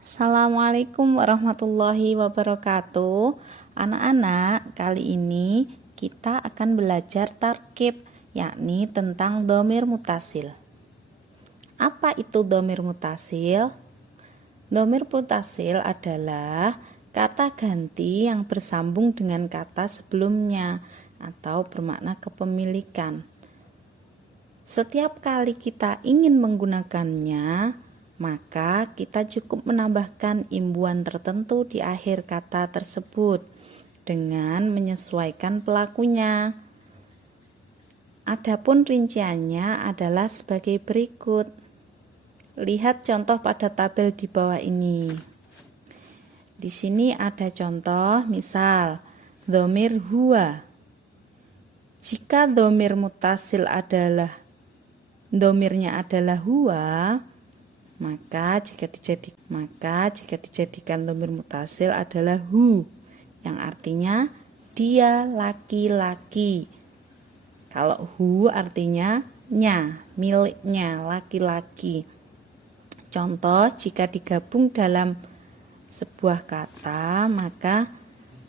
Assalamualaikum warahmatullahi wabarakatuh. Anak-anak, kali ini kita akan belajar tarkib, yakni tentang dhamir mutasil. Apa itu dhamir mutasil? Dhamir mutasil adalah kata ganti yang bersambung dengan kata sebelumnya atau bermakna kepemilikan. Setiap kali kita ingin menggunakannya, maka kita cukup menambahkan imbuhan tertentu di akhir kata tersebut dengan menyesuaikan pelakunya. Adapun rinciannya adalah sebagai berikut. Lihat contoh pada tabel di bawah ini. Di sini ada contoh, misal dhamir huwa. Jika dhamir mutasil dhamirnya adalah huwa, maka jika dijadikan dhamir mutasil adalah hu, yang artinya dia laki-laki. Kalau hu artinya nya, miliknya, laki-laki. Contoh, jika digabung dalam sebuah kata, maka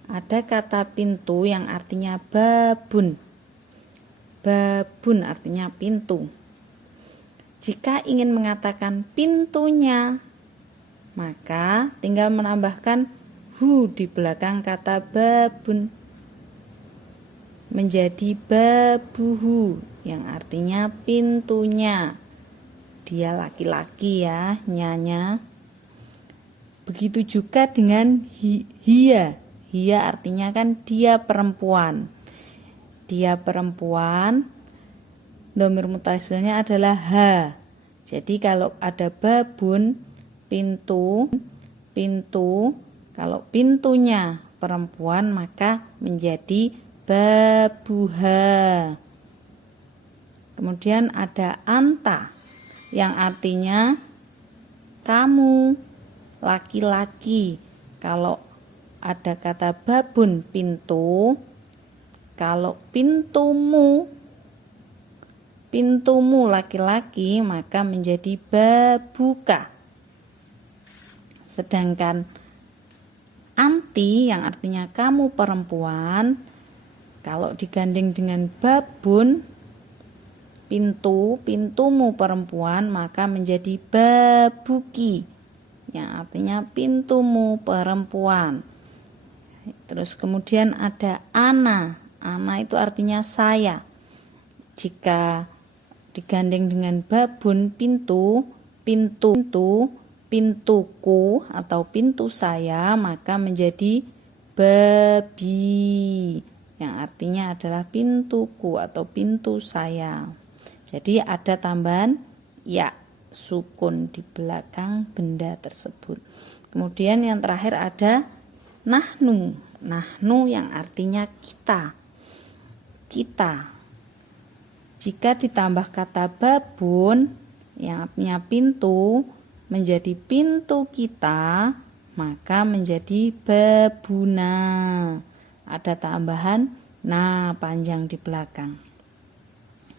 ada kata pintu yang artinya babun. Babun artinya pintu. Jika ingin mengatakan pintunya, maka tinggal menambahkan hu di belakang kata babun menjadi babuhu, yang artinya pintunya. Dia laki-laki ya, nyanya. Begitu juga dengan hiya. Hiya artinya kan dia perempuan. Dia perempuan, dhamir mutasilnya adalah ha. Jadi kalau ada babun, pintu, kalau pintunya perempuan maka menjadi babuha. Kemudian ada anta yang artinya kamu, laki-laki. Kalau ada kata babun, pintu, kalau pintumu laki-laki, maka menjadi babuka. Sedangkan anti yang artinya kamu perempuan, kalau digandeng dengan babun, pintumu perempuan, maka menjadi babuki, yang artinya pintumu perempuan. Terus kemudian ada ana. Ana itu artinya saya. Jika digandeng dengan babun, pintuku atau pintu saya, maka menjadi babi, yang artinya adalah pintuku atau pintu saya. Jadi ada tambahan ya sukun di belakang benda tersebut. Kemudian yang terakhir ada nahnu. Nahnu yang artinya kita. Jika ditambah kata babun yang artinya pintu menjadi pintu kita, maka menjadi babuna. Ada tambahan na panjang di belakang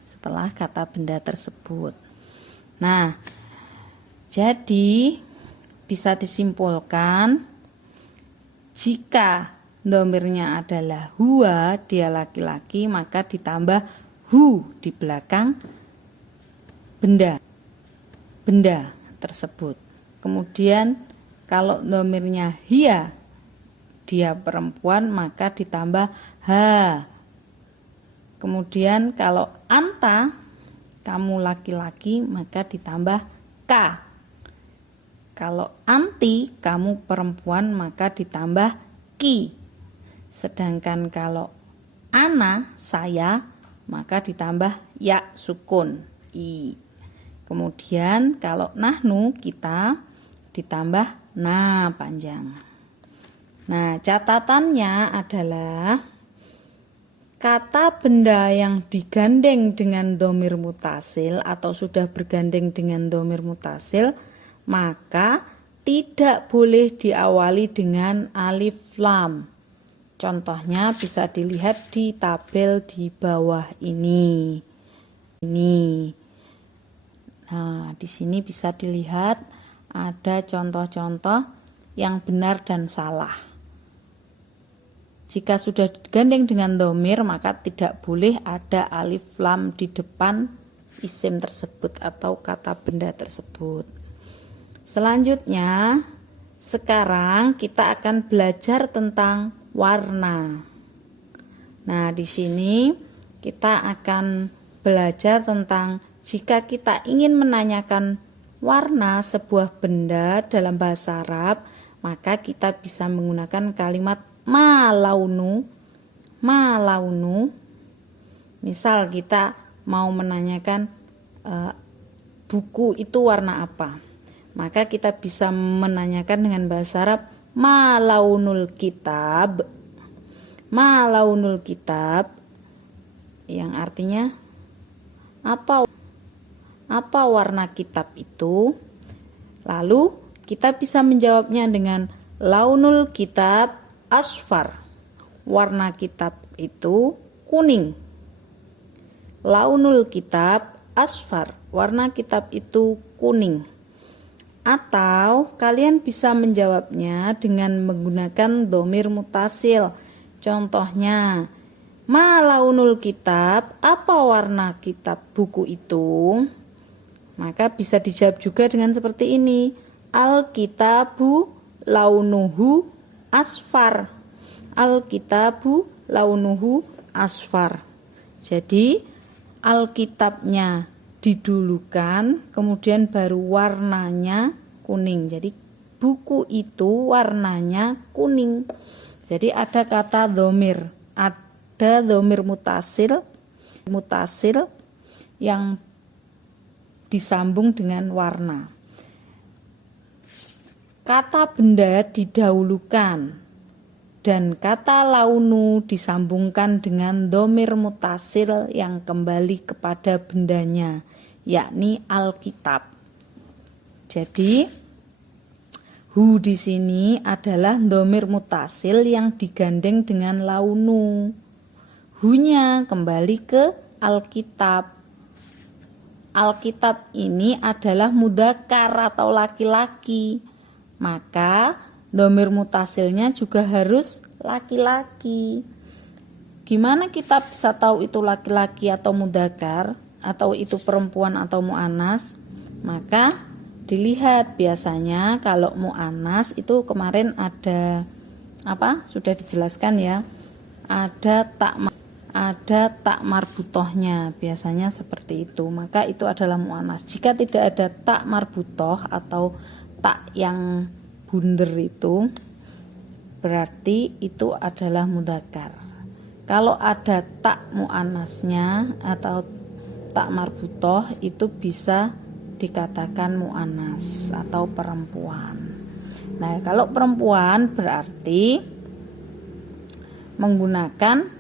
setelah kata benda tersebut. Nah, jadi bisa disimpulkan jika dhamirnya adalah huwa, dia laki-laki, maka ditambah hu di belakang benda tersebut. Kemudian kalau dhamirnya hiya, dia perempuan, maka ditambah ha. Kemudian kalau anta, kamu laki-laki, maka ditambah ka. Kalau anti, kamu perempuan, maka ditambah ki. Sedangkan kalau ana, saya, maka ditambah ya sukun, i. Kemudian kalau nahnu, kita, ditambah na panjang. Nah, catatannya adalah kata benda yang digandeng dengan dhamir mutasil atau sudah bergandeng dengan dhamir mutasil, maka tidak boleh diawali dengan alif lam. Contohnya bisa dilihat di tabel di bawah ini. Nah, di sini bisa dilihat ada contoh-contoh yang benar dan salah. Jika sudah digandeng dengan dhamir, maka tidak boleh ada alif lam di depan isim tersebut atau kata benda tersebut. Selanjutnya, sekarang kita akan belajar tentang warna. Nah, di sini kita akan belajar tentang jika kita ingin menanyakan warna sebuah benda dalam bahasa Arab, maka kita bisa menggunakan kalimat ma launu. Misal kita mau menanyakan buku itu warna apa, maka kita bisa menanyakan dengan bahasa Arab ma launul kitab. Ma launul kitab yang artinya apa warna kitab itu. Lalu kita bisa menjawabnya dengan launul kitab asfar. Warna kitab itu kuning. Launul kitab asfar. Warna kitab itu kuning. Atau kalian bisa menjawabnya dengan menggunakan dhamir mutasil. Contohnya, ma launul kitab, apa warna kitab buku itu? Maka bisa dijawab juga dengan seperti ini. Al-kitabu launuhu asfar. Al-kitabu launuhu asfar. Jadi Alkitabnya didulukan, kemudian baru warnanya kuning. Jadi buku itu warnanya kuning. Jadi ada kata dhamir, ada dhamir mutasil yang disambung dengan warna. Kata benda didahulukan dan kata launu disambungkan dengan dhamir mutasil yang kembali kepada bendanya, yakni Alkitab. Jadi hu di sini adalah dhamir mutasil yang digandeng dengan launu. Hu-nya kembali ke Alkitab. Alkitab ini adalah mudzakkar atau laki-laki. Maka dhamir mutasilnya juga harus laki-laki. Gimana kita bisa tahu itu laki-laki atau mudzakkar, atau itu perempuan atau mu'annas? Maka dilihat, biasanya kalau mu'annas itu kemarin ada sudah dijelaskan ya, ada tak marbutohnya, biasanya seperti itu, maka itu adalah mu'annas. Jika tidak ada tak marbutoh atau tak yang bunder itu, berarti itu adalah mudzakkar. Kalau ada tak mu'annasnya atau tak marbutoh, itu bisa dikatakan mu'annas atau perempuan. Nah, kalau perempuan berarti menggunakan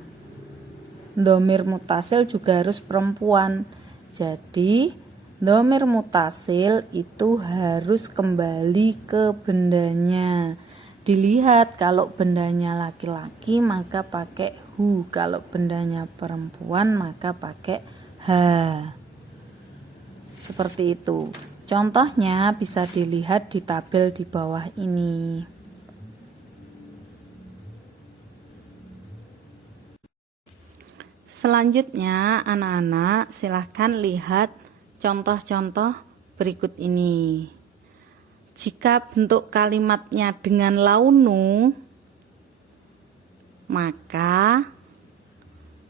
dhamir mutasil juga harus perempuan. Jadi dhamir mutasil itu harus kembali ke bendanya. Dilihat, kalau bendanya laki-laki maka pakai hu, kalau bendanya perempuan maka pakai ha. Seperti itu. Contohnya bisa dilihat di tabel di bawah ini. Selanjutnya, anak-anak silahkan lihat contoh-contoh berikut ini. Jika bentuk kalimatnya dengan launu, maka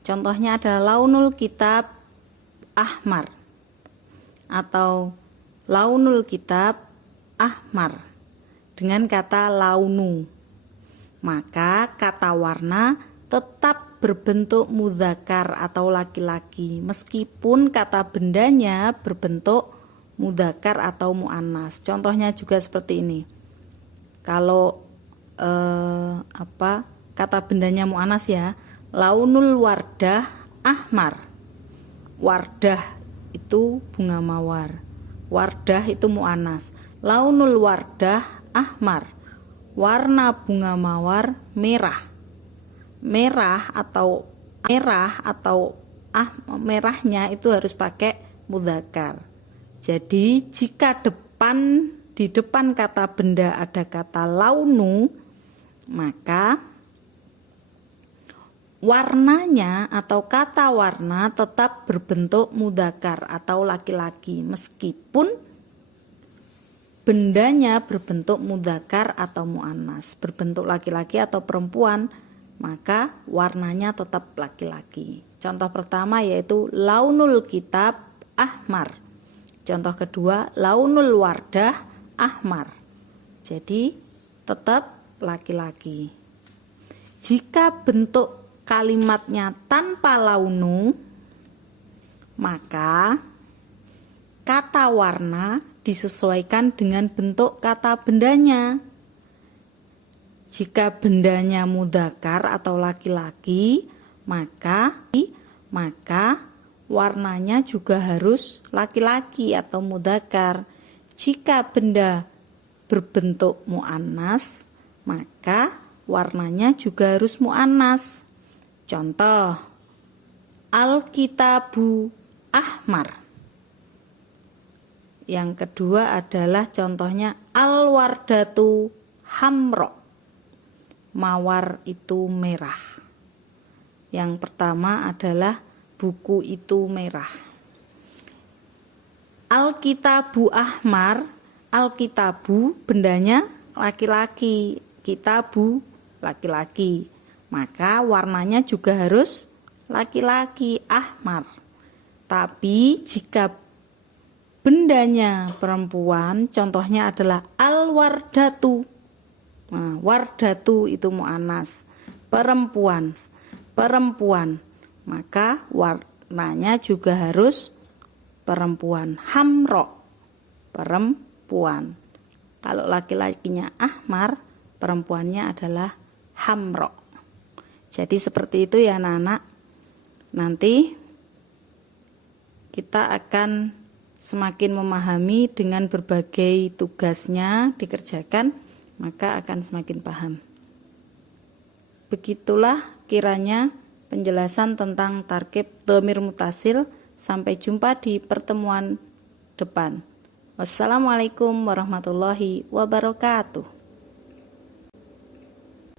contohnya adalah launul kitab ahmar atau launul kitab ahmar dengan kata launu. Maka kata warna tetap berbentuk mudzakkar atau laki-laki, meskipun kata bendanya berbentuk mudzakkar atau mu'annas. Contohnya juga seperti ini. Kalau kata bendanya mu'annas ya, launul wardah ahmar. Wardah itu bunga mawar. Wardah itu mu'annas. Launul wardah ahmar. Warna bunga mawar merah. Merahnya itu harus pakai mudzakkar. Jadi jika depan di depan kata benda ada kata launu, maka warnanya atau kata warna tetap berbentuk mudzakkar atau laki-laki meskipun bendanya berbentuk mudzakkar atau muannas, berbentuk laki-laki atau perempuan, maka warnanya tetap laki-laki. Contoh pertama yaitu launul kitab ahmar. Contoh kedua launul wardah ahmar. Jadi tetap laki-laki. Jika bentuk kalimatnya tanpa launu, maka kata warna disesuaikan dengan bentuk kata bendanya. Jika bendanya mudzakkar atau laki-laki, maka warnanya juga harus laki-laki atau mudzakkar. Jika benda berbentuk muannas, maka warnanya juga harus muannas. Contoh, al-kitabu ahmar. Yang kedua adalah contohnya al-wardatu hamro. Mawar itu merah. Yang pertama adalah buku itu merah. Al-kitabu ahmar, al-kitabu bendanya laki-laki, kitabu laki-laki. Maka warnanya juga harus laki-laki, ahmar. Tapi jika bendanya perempuan, contohnya adalah al-wardatu. Nah, wardatu itu muannas, perempuan, maka warnanya juga harus perempuan, hamro, perempuan. Kalau laki-lakinya ahmar, perempuannya adalah hamro. Jadi seperti itu ya anak-anak. Nanti kita akan semakin memahami dengan berbagai tugasnya dikerjakan, maka akan semakin paham. Begitulah kiranya penjelasan tentang tarkib dhamir mutasil. Sampai jumpa di pertemuan depan. Wassalamualaikum warahmatullahi wabarakatuh.